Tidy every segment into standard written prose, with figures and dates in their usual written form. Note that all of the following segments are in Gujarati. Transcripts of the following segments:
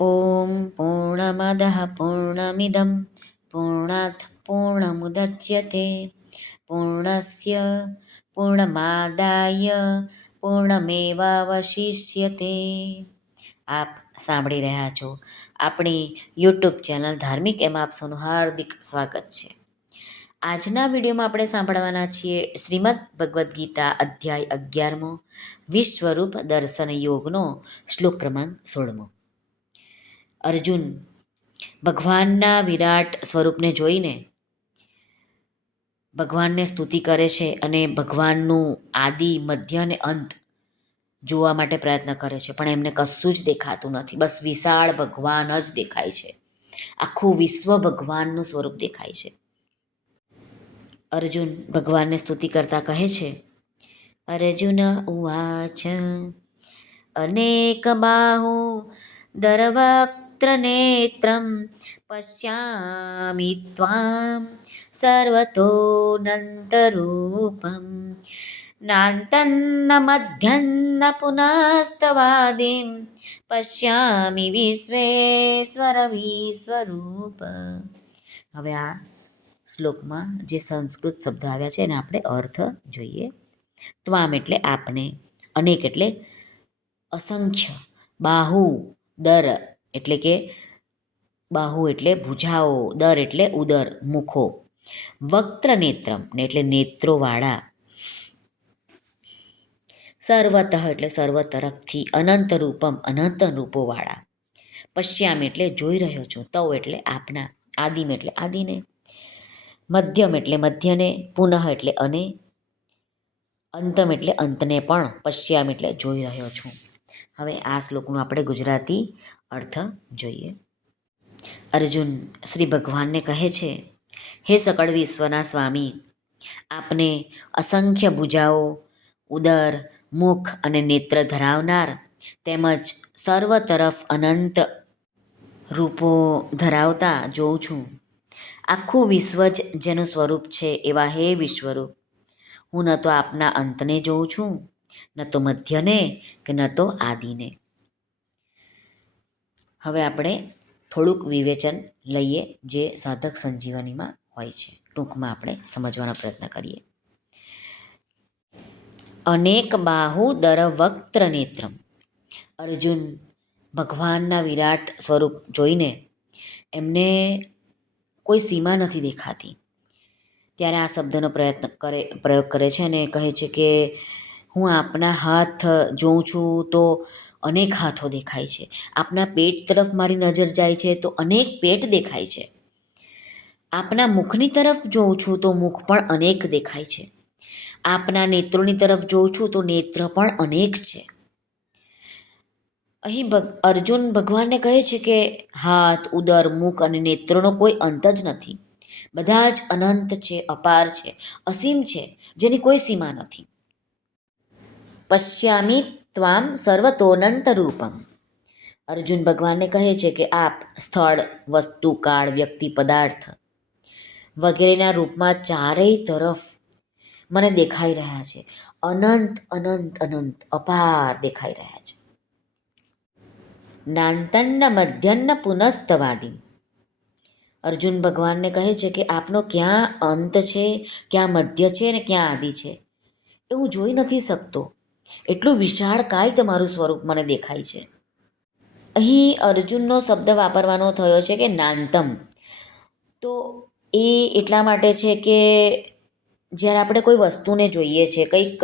ॐ पूर्णमदः पूर्णमिदं पूर्णात् पूर्णमुदच्यते પૂર્ણસ્ય પૂર્ણમાદાય પૂર્ણમેવાવશિષ્યતે. આપ સાંભળી રહ્યા છો આપણી યુટ્યુબ ચેનલ ધાર્મિક, એમાં આપ સૌનું હાર્દિક સ્વાગત છે. આજના વિડીયોમાં આપણે સાંભળવાના છીએ શ્રીમદ ભગવદ્ ગીતા અધ્યાય 11મો વિશ્વરૂપ દર્શન યોગનો શ્લોક ક્રમાંક 16મો. અર્જુન ભગવાનના વિરાટ સ્વરૂપને જોઈને ભગવાનને સ્તુતિ કરે છે અને ભગવાનનું આદિ, મધ્ય અને અંત જોવા માટે પ્રયત્ન કરે છે, પણ એમને કશું જ દેખાતું નથી. બસ વિશાળ ભગવાન જ દેખાય છે. આખું વિશ્વ ભગવાનનું સ્વરૂપ દેખાય છે. અર્જુન ભગવાનને સ્તુતિ કરતા કહે છે, અર્જુન ઉવાચ અનેક બાહુ દરવક્ત્ર નેત્રમ પશ્યામિ ત્વામ સર્વતોનંતરૂપમ નાન્તન્ન મધ્યન્ન પુનસ્તવાદિમ પશ્યામિ વિશ્વેશ્વર વિશ્વરૂપ. હવે આ શ્લોકમાં જે સંસ્કૃત શબ્દ આવ્યા છે એને આપણે અર્થ જોઈએ. ત્વામ એટલે આપને, અનેક એટલે અસંખ્ય, બાહુ દર એટલે કે બાહુ એટલે ભુજાઓ, દર એટલે ઉદર, મુખો, વક્ત્ર નેત્રમ ને એટલે નેત્રોવાળા, સર્વતઃ એટલે સર્વ તરફથી, અનંત રૂપમ અનંત રૂપોવાળા, પશ્યામ એટલે જોઈ રહ્યો છું, તવ એટલે આપના, આદિમ એટલે આદિને, મધ્યમ એટલે મધ્યને, પુનઃ એટલે અને, અંતમ એટલે અંતને પણ, પશ્યામ એટલે જોઈ રહ્યો છું. હવે આ શ્લોકનો આપણે ગુજરાતી અર્થ જોઈએ. અર્જુન શ્રી ભગવાનને કહે છે, હે સકળ વિશ્વના સ્વામી, આપને અસંખ્ય ભુજાઓ, ઉદર, મુખ અને નેત્ર ધરાવનાર તેમજ સર્વ તરફ અનંત રૂપો ધરાવતા જોઉં છું. આખું વિશ્વ જ જેનું સ્વરૂપ છે એવા હે વિશ્વરૂપ, હું ન તો આપના અંતને જોઉં છું, ન તો મધ્યને કે ન તો આદિને. હવે આપણે થોડુંક વિવેચન લઈએ જે સાધક સંજીવનીમાં હોય છે. ટૂંકમાં આપણે સમજવાનો પ્રયત્ન કરીએ. અનેક બાહુ દર વક્ત્ર નેત્રમ. અર્જુન ભગવાનના વિરાટ સ્વરૂપ જોઈને એમને કોઈ સીમા નથી દેખાતી. ત્યારે આ શબ્દનો પ્રયોગ કરે છે અને કહે છે કે હું આપના હાથ જોઉં છું તો અનેક હાથો દેખાય છે. આપના પેટ તરફ મારી નજર જાય છે તો અનેક પેટ દેખાય છે. આપના મુખની તરફ જોઉં છું તો મુખ પણ અનેક દેખાય છે. આપના નેત્રોની તરફ જોઉં છું તો નેત્ર પણ અનેક છે. અહીં અર્જુન ભગવાનને કહે છે કે હાથ, ઉદર, મુખ અને નેત્રોનો કોઈ અંત જ નથી. બધા જ અનંત છે, અપાર છે, અસીમ છે, જેની કોઈ સીમા નથી. પશ્યામિ ત્વામ સર્વતોનંત રૂપમ. અર્જુન ભગવાનને કહે છે કે આપ સ્થળ, વસ્તુ, કાળ, વ્યક્તિ, પદાર્થ વગેરેના રૂપમાં ચારેય તરફ મને દેખાઈ રહ્યા છે. અનંત અનંત અનંત અપાર દેખાઈ રહ્યા છે. નાંતન્ન મધ્યન્ન પુનસ્તવાદિમ. અર્જુન ભગવાનને કહે છે કે આપનો ક્યાં અંત છે, ક્યાં મધ્ય છે અને ક્યાં આદિ છે એ હું જોઈ નથી શકતો. એટલું વિશાળકાય તમારું સ્વરૂપ મને દેખાય છે. અહીં અર્જુનનો શબ્દ વાપરવાનો થયો છે કે નાંતમ. તો એ એટલા માટે છે કે જ્યારે આપણે કોઈ વસ્તુને જોઈએ છે, કંઈક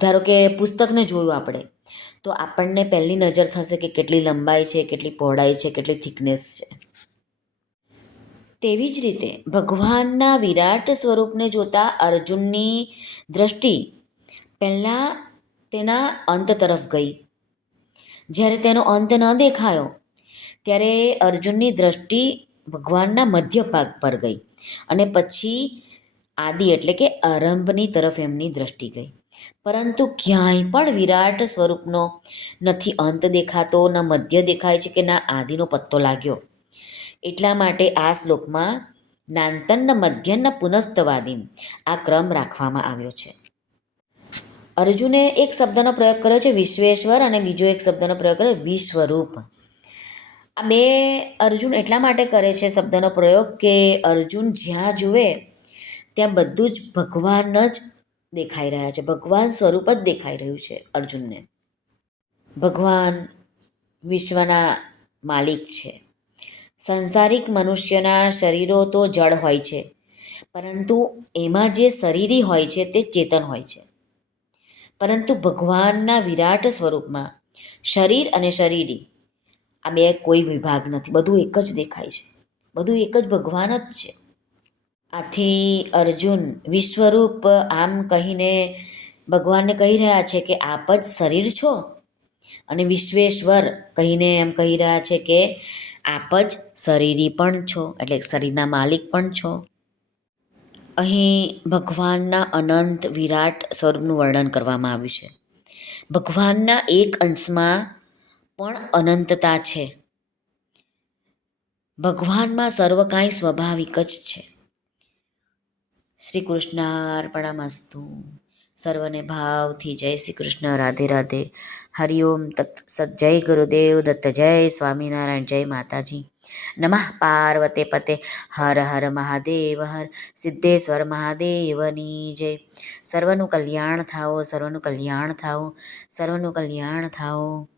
ધારો કે પુસ્તકને જોયું આપણે, તો આપણને પહેલી નજર થશે કે કેટલી લંબાઈ છે, કેટલી પહોળાઈ છે, કેટલી થિકનેસ છે. તેવી જ રીતે ભગવાનના વિરાટ સ્વરૂપને જોતા અર્જુનની દ્રષ્ટિ પહેલાં તેના અંત તરફ ગઈ. જ્યારે તેનો અંત ન દેખાયો ત્યારે અર્જુનની દ્રષ્ટિ ભગવાનના મધ્ય ભાગ પર ગઈ અને પછી આદિ એટલે કે આરંભની તરફ એમની દ્રષ્ટિ ગઈ. પરંતુ ક્યાંય પણ વિરાટ સ્વરૂપનો નથી અંત દેખાતો, ન મધ્ય દેખાય છે કે ના આદિનો પત્તો લાગ્યો. એટલા માટે આ શ્લોકમાં નાંતન્ન મધ્યન્ન પુનસ્તવાદિમ આ ક્રમ રાખવામાં આવ્યો છે. અર્જુને એક શબ્દનો પ્રયોગ કર્યો છે વિશ્વેશ્વર, અને બીજો એક શબ્દનો પ્રયોગ કર્યો વિશ્વરૂપ. આ બે અર્જુન એટલા માટે કરે છે શબ્દનો પ્રયોગ કે અર્જુન જ્યાં જુએ ત્યાં બધું જ ભગવાન જ દેખાઈ રહ્યા છે, ભગવાન સ્વરૂપ જ દેખાઈ રહ્યું છે અર્જુનને. ભગવાન વિશ્વના માલિક છે. સંસારિક મનુષ્યના શરીરો તો જળ હોય છે, પરંતુ એમાં જે શરીરી હોય છે તે ચેતન હોય છે. પરંતુ ભગવાનના વિરાટ સ્વરૂપમાં શરીર અને શરીરી આ બે કોઈ વિભાગ નથી, બધું એક જ દેખાય છે, બધું એક જ ભગવાન જ છે. આથી અર્જુન વિશ્વરૂપ આમ કહીને ભગવાનને કહી રહ્યા છે કે આપ જ શરીર છો, અને વિશ્વેશ્વર કહીને એમ કહી રહ્યા છે કે આપ જ શરીરી પણ છો, એટલે શરીરના માલિક પણ છો. અહીં ભગવાનના અનંત વિરાટ સ્વરૂપનું વર્ણન કરવામાં આવ્યું છે. ભગવાનના એક અંશમાં પણ અનંતતા છે. ભગવાનમાં સર્વ કાંઈ સ્વાભાવિક જ છે. શ્રી કૃષ્ણાર્પણમસ્તુ. સર્વને ભાવથી જય શ્રી કૃષ્ણ. રાધે રાધે. હરિઓમ તત્ સત. જય ગુરુદેવ દત્ત. જય સ્વામિનારાયણ. જય માતાજી. નમઃ પાર્વતે પતે. હર હર મહાદેવ. હર સિદ્ધેશ્વર મહાદેવની જય. સર્વનું કલ્યાણ થાઓ, સર્વનું કલ્યાણ થાઓ, સર્વનું કલ્યાણ થાઓ.